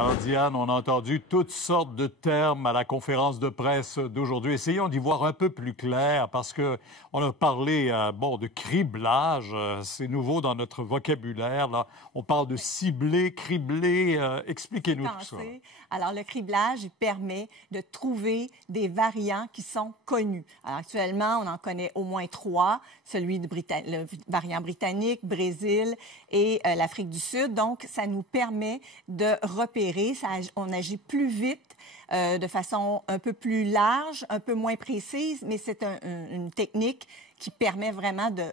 Alors, Diane, on a entendu toutes sortes de termes à la conférence de presse d'aujourd'hui. Essayons d'y voir un peu plus clair parce qu'on a parlé de criblage. C'est nouveau dans notre vocabulaire. Là. On parle de cibler, cribler. Expliquez-nous tout ça. Alors, le criblage, il permet de trouver des variants qui sont connus. Alors, actuellement, on en connaît au moins 3, celui le variant britannique, Brésil et l'Afrique du Sud. Donc, ça nous permet de repérer, on agit plus vite, de façon un peu plus large, un peu moins précise, mais c'est une technique qui permet vraiment de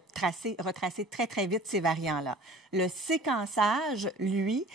retracer très, très vite ces variants-là. Le séquençage, lui,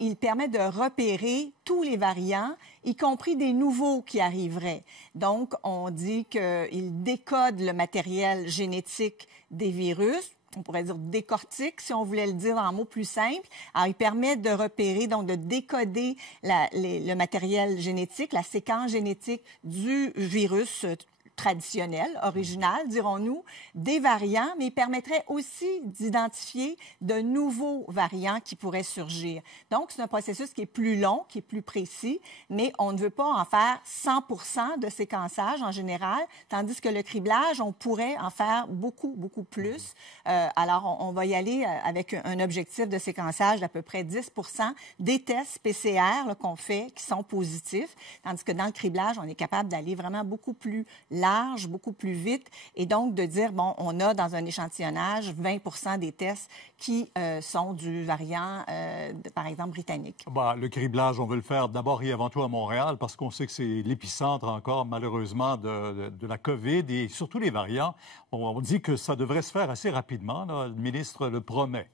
il permet de repérer tous les variants, y compris des nouveaux qui arriveraient. Donc, on dit qu'il décode le matériel génétique des virus. On pourrait dire décortique, si on voulait le dire en mots plus simples. Alors, il permet de repérer, donc de décoder le matériel génétique, la séquence génétique du virus traditionnel, original, dirons-nous, des variants, mais il permettrait aussi d'identifier de nouveaux variants qui pourraient surgir. Donc, c'est un processus qui est plus long, qui est plus précis, mais on ne veut pas en faire 100% de séquençage en général, tandis que le criblage, on pourrait en faire beaucoup, beaucoup plus. Alors, on va y aller avec un objectif de séquençage d'à peu près 10% des tests PCR qu'on fait qui sont positifs, tandis que dans le criblage, on est capable d'aller vraiment beaucoup plus large, beaucoup plus vite, et donc de dire, bon, on a dans un échantillonnage 20% des tests qui sont du variant, par exemple, britannique. Le criblage, on veut le faire d'abord et avant tout à Montréal parce qu'on sait que c'est l'épicentre encore, malheureusement, de la COVID et surtout les variants. On dit que ça devrait se faire assez rapidement, là. Le ministre le promet.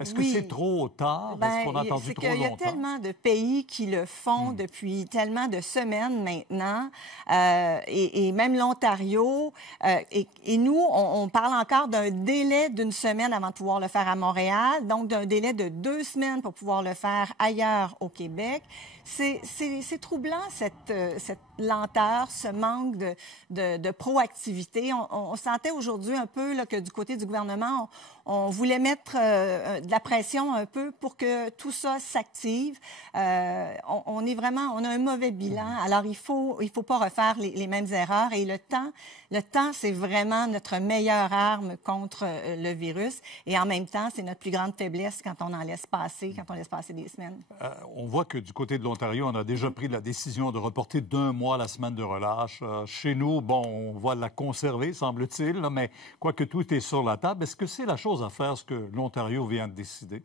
Est-ce que c'est trop tard? Est-ce qu'on a attendu trop longtemps? Il y a tellement de pays qui le font depuis tellement de semaines maintenant, et même l'Ontario. Et nous, on parle encore d'un délai d'une semaine avant de pouvoir le faire à Montréal, donc d'un délai de 2 semaines pour pouvoir le faire ailleurs au Québec. C'est troublant, cette lenteur, ce manque de proactivité. On sentait aujourd'hui un peu là, que du côté du gouvernement, on voulait mettre de la pression un peu pour que tout ça s'active. On a un mauvais bilan. Alors, il faut pas refaire les mêmes erreurs. Et le temps, c'est vraiment notre meilleure arme contre le virus. Et en même temps, c'est notre plus grande faiblesse quand on laisse passer des semaines. On voit que du côté de l'Ontario, on a déjà pris la décision de reporter d'1 mois la semaine de relâche. Chez nous, on va la conserver, semble-t-il, mais quoique tout est sur la table, est-ce que c'est la chose à faire, ce que l'Ontario vient de décider?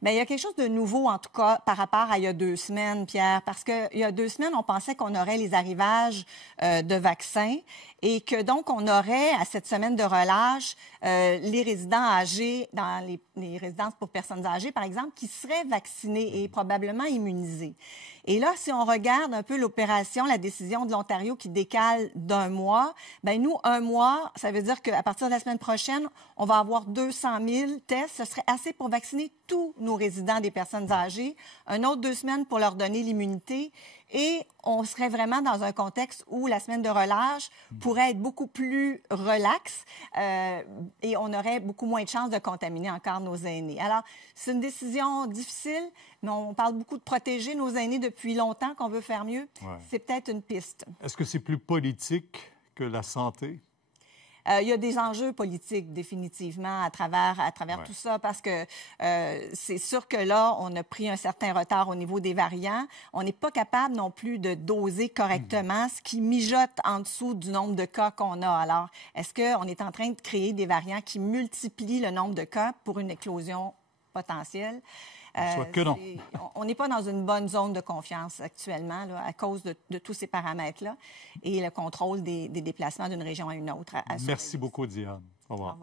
Bien, il y a quelque chose de nouveau, en tout cas, par rapport à il y a 2 semaines, Pierre, parce qu'il y a 2 semaines, on pensait qu'on aurait les arrivages de vaccins et que donc on aurait, à cette semaine de relâche, les résidents âgés dans les résidences pour personnes âgées, par exemple, qui seraient vaccinés et probablement immunisés. Et là, si on regarde un peu l'opération, la décision de l'Ontario qui décale d'1 mois, bien nous, 1 mois, ça veut dire qu'à partir de la semaine prochaine, on va avoir 200 000 tests. Ce serait assez pour vacciner tous nos résidents des personnes âgées. Un autre 2 semaines pour leur donner l'immunité. Et on serait vraiment dans un contexte où la semaine de relâche pourrait être beaucoup plus relaxe et on aurait beaucoup moins de chances de contaminer encore nos aînés. Alors, c'est une décision difficile, mais on parle beaucoup de protéger nos aînés depuis longtemps, qu'on veut faire mieux. Ouais. C'est peut-être une piste. Est-ce que c'est plus politique que la santé? Il y a des enjeux politiques, définitivement, à travers tout ça, parce que c'est sûr que là, on a pris un certain retard au niveau des variants. On n'est pas capable non plus de doser correctement ce qui mijote en dessous du nombre de cas qu'on a. Alors, est-ce qu'on est en train de créer des variants qui multiplient le nombre de cas pour une éclosion potentielle? Soit que non. On n'est pas dans une bonne zone de confiance actuellement là, à cause de tous ces paramètres-là et le contrôle des déplacements d'une région à une autre. Merci beaucoup, Diane. Au revoir.